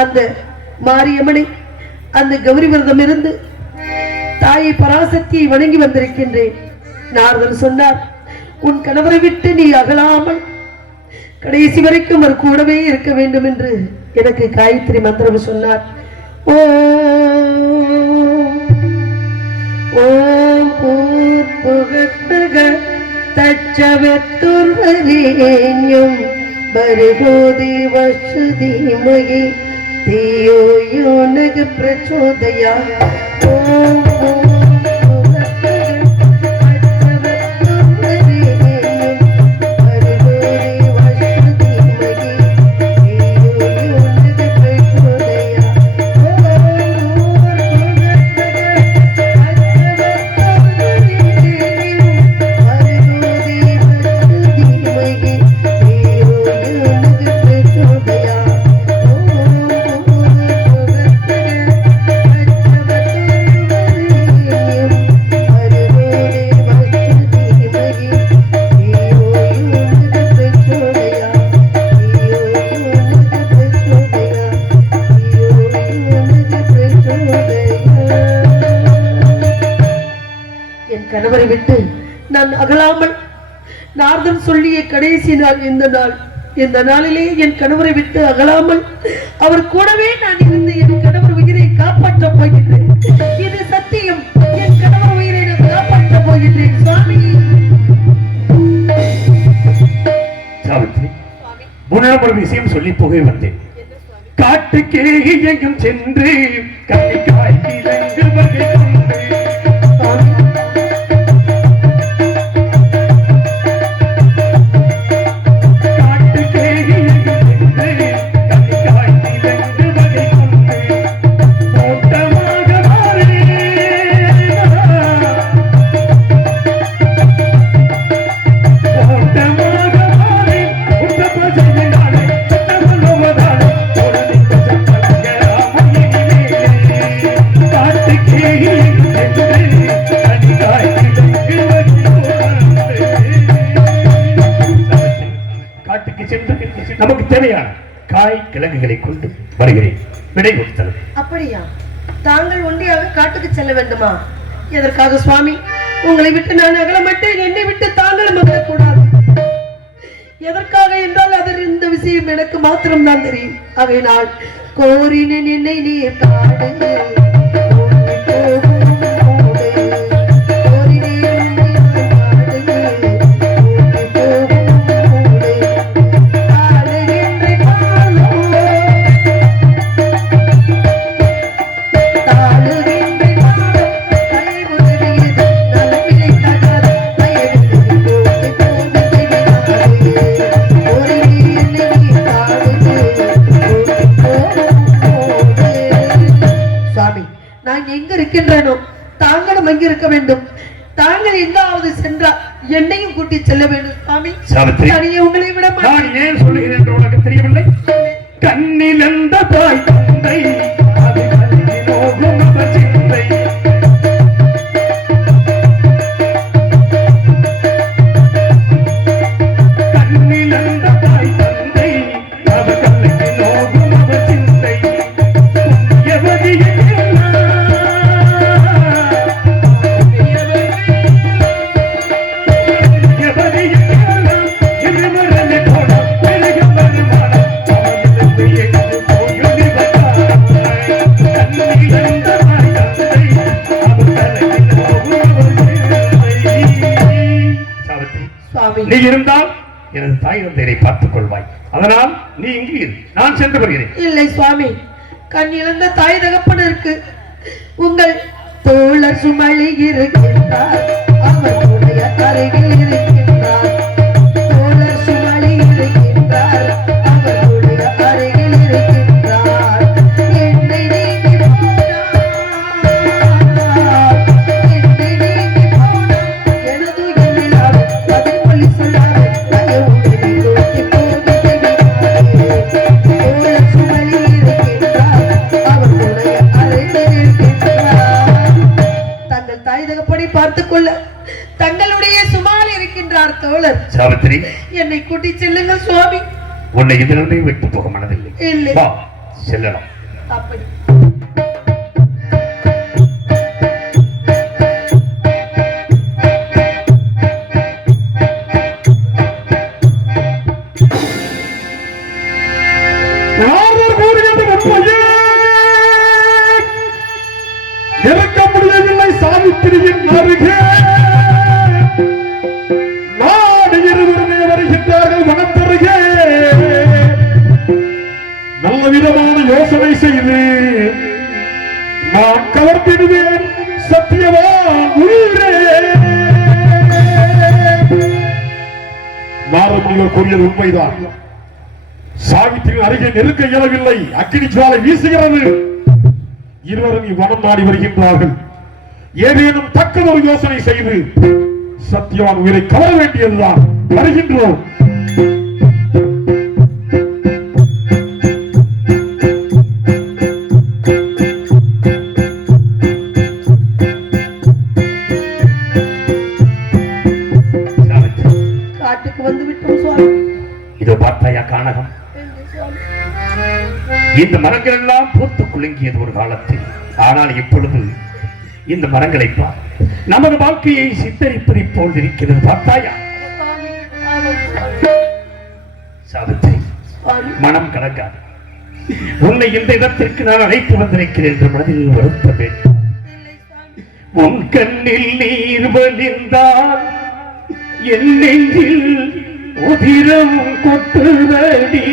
அந்த மாரியம்மனை அந்த கௌரி விரதம் இருந்து தாயை பராசக்தியை வணங்கி வந்திருக்கின்றேன். நாரதன் சொன்னார், உன் கணவரை விட்டு நீ அகலாமல் கடைசி வரைக்கும் அவர் கூடவே இருக்க வேண்டும் என்று எனக்கு காயத்ரி மந்திரம் சொன்னார். ஓம் பூர்புகத்பக தச்சவத்துர்வரேண்யம் பரிபோதி வசுதீமகி தியோ யோனக பிரச்சோதயா. ஓம் கணவரை விட்டு நான் அகலாமல் நாரதன் சொல்லிய கடைசி நாள் இந்த நாளிலே என் கணவரை விட்டு அகலாமல் அவர் கூடவே நான் இருந்து என் கணவர் உயிரை காப்பாற்றப் போகின்றேன். இது சத்தியம். என் கணவர் உயிரை நான் காப்பாற்றப் போகின்றேன். சுவாமி சாவித்ரி, முன்னால் ஒரு விஷயம் சொல்லி போக வந்தேன். காட்டுக்கே எங்கும் சென்று கண்ணிக்காய் கிழங்கு வகை நமக்கு தேவையான காய் கிழங்குகளை கொண்டு வருகிறேன். விடை கொடுத்தது. அப்படியா? தாங்கள் ஒன்றியாக காட்டுக்கு செல்ல வேண்டுமா? எதற்காக சுவாமி? உங்களை விட்டு நான் அகல மாட்டேன். என்னை விட்டு தாங்களும் அகலக்கூடாது. எதற்காக என்றால் அதில் இந்த விஷயம் எனக்கு மாத்திரம் தான் தெரியும். ஆகையினால் கோரினேன் என்னை நீ காடு தாங்களும் அங்கே இருக்க வேண்டும். தாங்கள் எங்காவது சென்றால் என்னையும் கூட்டி செல்ல வேண்டும். சுவாமி, தனியே உங்களை விட நான் ஏன் சொல்லுகிறேன் என்று உனக்கு தெரியவில்லை? கண்ணில் எந்த தாய் தந்தை அது கண்ணிலோகும் அவர் சிந்தை. கண்ணில் எந்த தாய் தந்தை அது கண்ணிலோகும் அவர் சிந்தை. எவதியை நீ இருந்தால் எனது தாய் தந்தையரை பார்த்துக் கொள்வாய். அதனால் நீ இங்கு இரு, நான் சென்று வருகிறேன். இல்லை சுவாமி, கண் இழந்த தாய் தகப்பனருக்கு உங்கள் தோழர் சுமளி இருக்கின்றார். அவருடைய அருகில் இருக்கின்றார். தோழர் சுமளி இருக்கின்றார். அவருடைய அருகில் இருக்கின்றார். என்னை நீங்கி எனது எண்ணிலார் பதில் மொழி சொல்லார். பார்த்துக் கொள்ள தங்களுடைய சுமால் இருக்கின்றார் தோழர். சாவித்ரி, என்னை கூட்டி செல்லுங்கள் சுவாமி. உன்னை இதிலிருந்து விட்டு போக மனதில்லை. இல்லை, செல்லலாம். அப்படி இறக்க முடியவில்லை சாவித்திரியின் அருகே நாடு இருவருமே வருகின்றார்கள் மனத்தருகே. நல்ல விதமான யோசனை செய்து நான் கவர்ந்திடுவேன் சத்தியவான் உயிரே. நாரமுனிவர் கூறியது உண்மைதான். சாவித்திரியின் அருகே நெருக்க இயலவில்லை. அக்கினி ஜுவாலை வீசுகிறது. இருவரும் இவ்வனம் நாடி வருகின்றார்கள். ஏதேனும் தக்கதொரு யோசனை செய்து சத்தியவான் உயிரை கவர வேண்டியதுதான். வருகின்றோம். காட்டுக்கு வந்து விட்டோம் சுவாமி. இதோ பார்த்தாயா கானகம், இந்த மரங்கள் எல்லாம் பூத்து குலுங்கியது ஒரு காலத்தில். ஆனால் இப்பொழுது இந்த மரங்களை பார், நமது வாழ்க்கையை சித்தரிப்பதை போல் இருக்கிறது. பார்த்தாயா சாவித்திரி, மனம் கலங்காது. உன்னை இந்த இடத்திற்கு நான் அழைத்து வந்திருக்கிறேன் என்று மனதில் வருத்த வேண்டும். உன் கண்ணில் நீர் வழிந்தால் என் நெஞ்சில் உதிரம் கொட்டுதடி.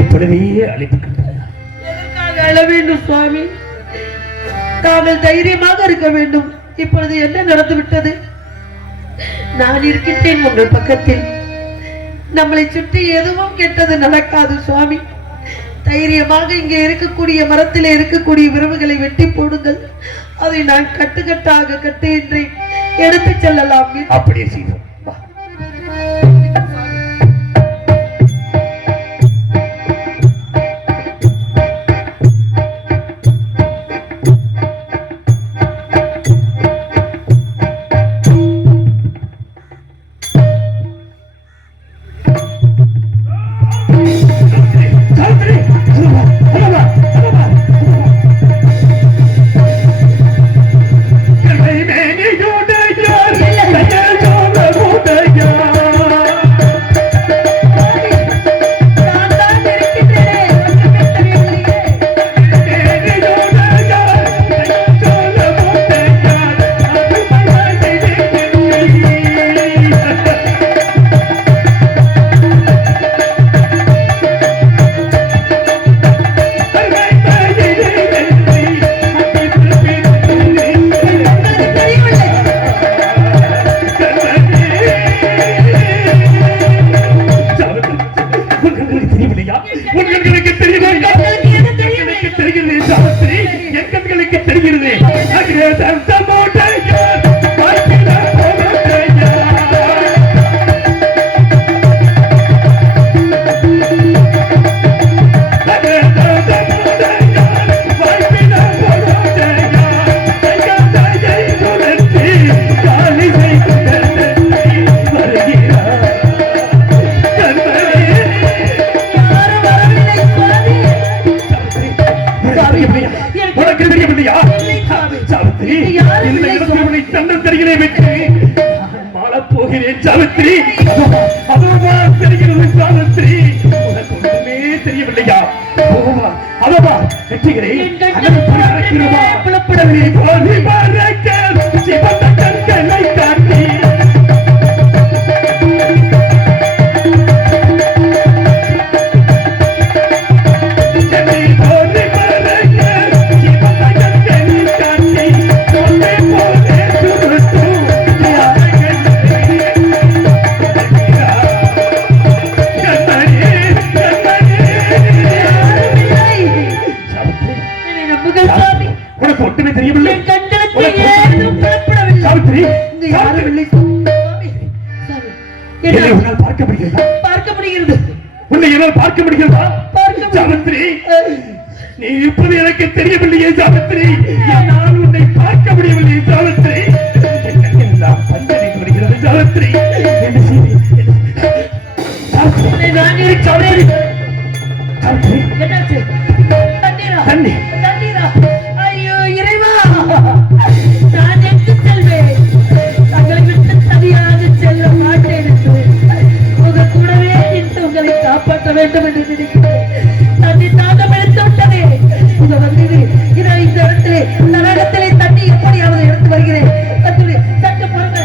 இப்பொழுதே அழைப்புக்கின்றார். எதற்காக அழ வேண்டும் சுவாமி? தாங்கள் தைரியமாக இருக்க வேண்டும். இப்பொழுது என்ன நடந்து விட்டது? நான் இருக்கின்றேன் உங்கள் பக்கத்தில். நம்மளை சுற்றி எதுவும் கெட்டது நடக்காது சுவாமி. தைரியமாக இங்கே இருக்கக்கூடிய மரத்திலே இருக்கக்கூடிய விரவுகளை வெட்டி போடுங்கள். அதை நான் கட்டுக்கட்டாக கட்டுகின்றேன், எடுத்து செல்லலாம். அப்படியே செய்தோம். சாவித்ரி, அதுதான் தெரிகிறது சாவித்ரி. உனக்கு ஒன்றுமே தெரியவில்லையா? அதவா வெற்றிகளை புலப்படவில்லை. சிவந்த கண்களை காட்டி தெரியவில்லை. பார்க்க முடிகிறதா? பார்க்க முடிகிறது. உன்னை என்னால் பார்க்க முடிகிறதா? சாவித்ரி, நீ இப்போது எனக்கு தெரியவில்லையே சாவித்ரி. நான் உன்னை பார்க்க முடியவில்லையே சாவித்ரி. எல்லாம் பஞ்சனைக்கு வருகிறது சாவித்ரி. தண்ணி ஐயோ இறைவா, நான் எங்கு செல்வேன்? தங்களை விட்டு தனியாக செல்ல மாட்டேன் என்று உங்க கூடவே நின்று உங்களை காப்பாற்ற வேண்டும் என்று நினைக்கிறேன். தண்ணி தாகம் எடுத்து விட்டதே. இங்க வந்து இதை இந்த இடத்திலே நரகத்திலே தண்ணி எப்படியாவது எடுத்து வருகிறேன். சற்று பொறுங்க.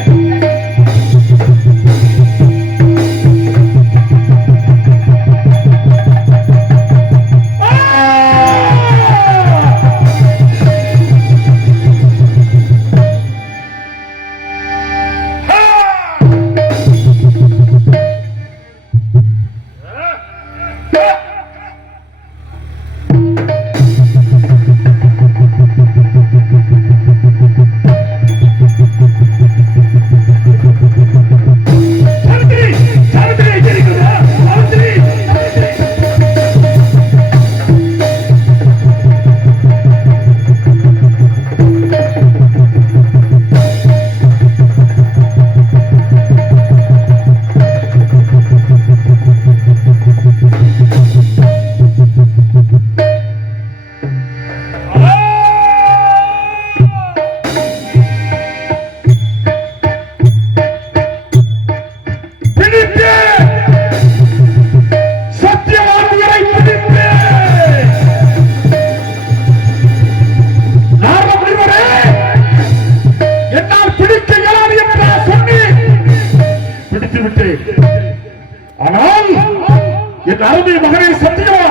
அருமை மகனே சத்தியமா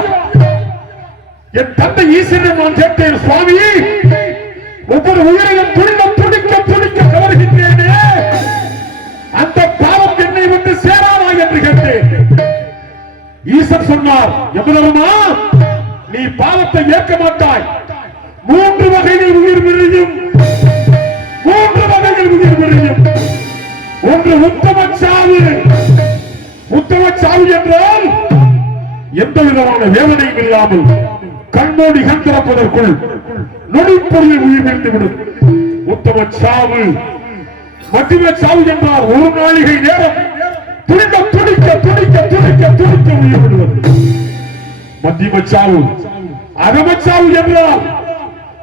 என் தந்தை ஈஸ்வரன் நான் கேட்டேன் சுவாமி ஒவ்வொரு உயிரையும் துள்ளம் துடிக்க துடிக்க கவர்கின்றேனே அந்த பாவம் என்னை வந்து சேராதா என்று கேட்டேன் ஈசன் சொன்னார் எவ்வளவுமா நீ பாவத்தை ஏற்க மாட்டாய் 3 வகையில் உயிர் விரியும் 3 வகையில் உயிர் விரியும் ஒன்று உத்தம சாவு என்றால் எந்த விதமான வேதனையும் இல்லாமல் கண்மூடி கண் திறப்பதற்குள் நொடிப்பொழுதில் உயிர் விழுந்துவிடும் உத்தம சாவு மத்திய சாவு என்றால் ஒரு நாளிகை நேரம் துடிக்க துடிக்க துடிக்க துடிக்க துடிக்க உயிர் விடுவது மத்திய சாவு அகமச்சாவு என்றால்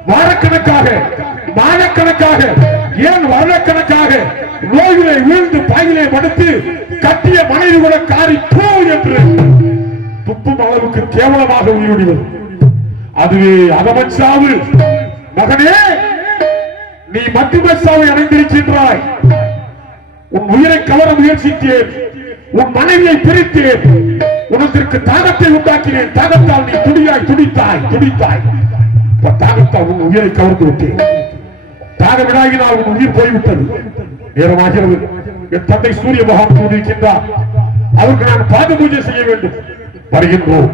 வாரக்கணக்காக மாதக்கணக்காக ஏன் வருடக்கணக்காக நோயிலே வீழ்ந்து பாயிலே படுத்து கட்டிய மனைவி கூட காரி போ என்று துப்பும் அளவுக்கு கேவலமாக உயிரிடுவது அதுவே அகமச்சாவு மகனே நீ மத்தியமச்சாவை அடைந்திருக்கின்றாய் உன் உயிரை கவர முயற்சித்தேன் உன் மனைவியை பிரித்தேன் உனக்கு தாகத்தை உண்டாக்கினேன் தாகத்தால் நீ துடித்தாய் தாகத்தால் உன் உயிரை கவர்ந்து விட்டேன் தாக விடாகினால் உன் உயிர் போய்விட்டது நேரமாகிறது என் தந்தை சூரிய பகவான் கூறியிருக்கின்றார் அவருக்கு நான் பாத பூஜை செய்ய வேண்டும் வருகின்றோம்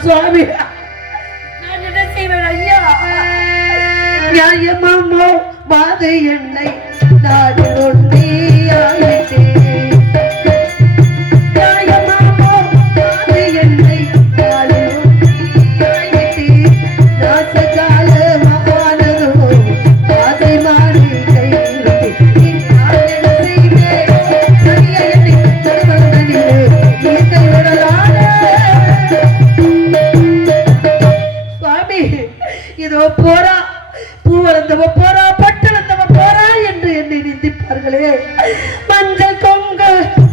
சுவாமி நான் என்ன செய்வேன் ஐயா நியாயமாமோ மாது என்னை நான் ஒன்றியாயிட்டேன் நியாயமாமோ மாது என்னை நான் ஒன்றியாயிட்டேன் நாசகால மகானரோ மாதை மாறி கைவிட்டேன் நான் என்ன செய்வேன் சரியா என்னை தருவதனிலே இயற்கை விடலான இதோ போரா பூ வளர்ந்தவ போரா பட்டு வளர்ந்தவ போரா என்று என்னை நிந்திப்பார்களே மஞ்சள் கொங்கு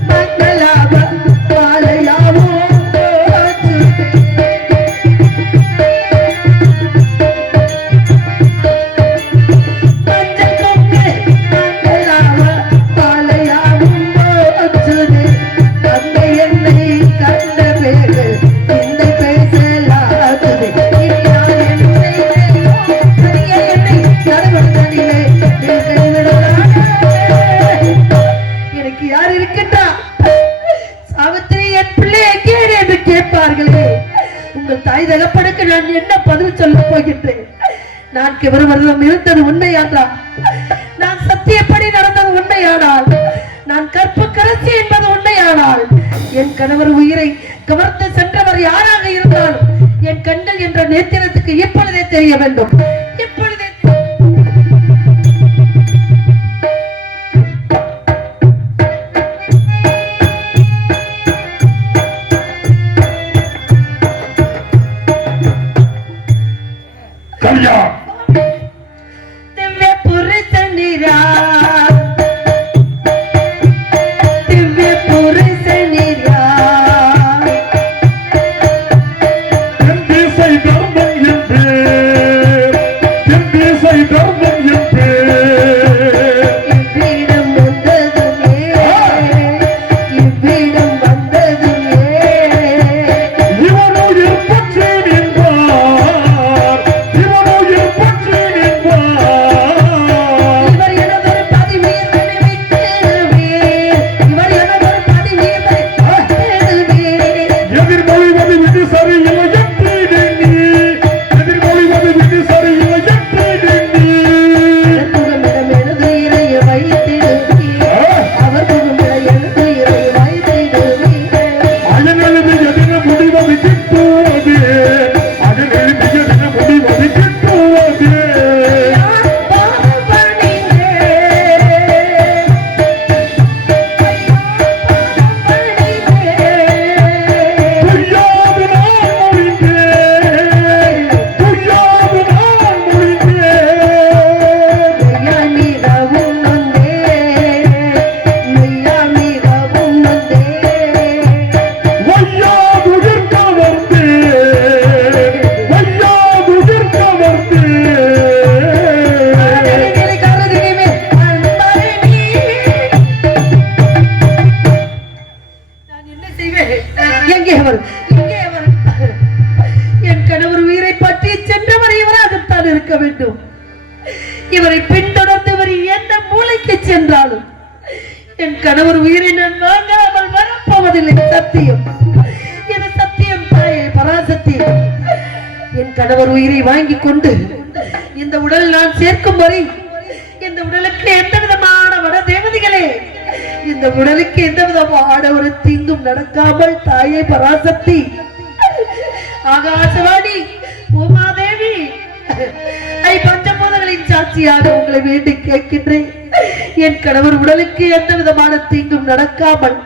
மங்களாவ மாலையாவோ மஞ்சள் கொங்கு மங்களாவ மாலையாவும் போச்சுது தந்தை என்னை கண்ட பேரு இந்த பேசலாகுது எனக்கு யார் இருக்கின்றா சாவித்திரி என் பிள்ளை எங்கே என்று கேட்பார்களே உங்கள் தாய் தகப்பனுக்கு நான் என்ன பதில் சொல்ல போகின்றேன் நான் வருடம் இருந்தது உண்மையானா நான் சத்தியப்படி நடந்தது உண்மையானால் நான் கற்பு கரசி என்பது உண்மையானால் என் கணவர் உயிரை கவர்ந்து சென்றவர் யாராக இருந்தாலும் என் கண்கள் என்ற நேத்திரத்துக்கு இப்பொழுதே தெரிய வேண்டும் இப்பொழுதே திவ்ய புருஷனிரா திவ்ய புருஷனிரா திசை தர்மம் என்று என் கணவர் உயிரை நான் வாங்காமல் வரப்போவதில்லை. சத்தியம், இது சத்தியம் தாயே பராசக்தி. என் கணவர் உயிரை வாங்கி கொண்டு இந்த உடல் நான் சேர்க்கும் வரை இந்த உடலுக்கு எந்த விதமான வட தேவதைகளே, இந்த உடலுக்கு எந்த விதமான ஒரு தீங்கும் நடக்காமல் தாயே பராசக்தி, ஆகாசவாணி உமாதேவி, பஞ்சபூதங்களின் சாட்சியாக உங்களை வேண்டி கேட்கின்றேன். என் கணவர் உடலுக்கு எந்த விதமான தீங்கும் நடக்காமல்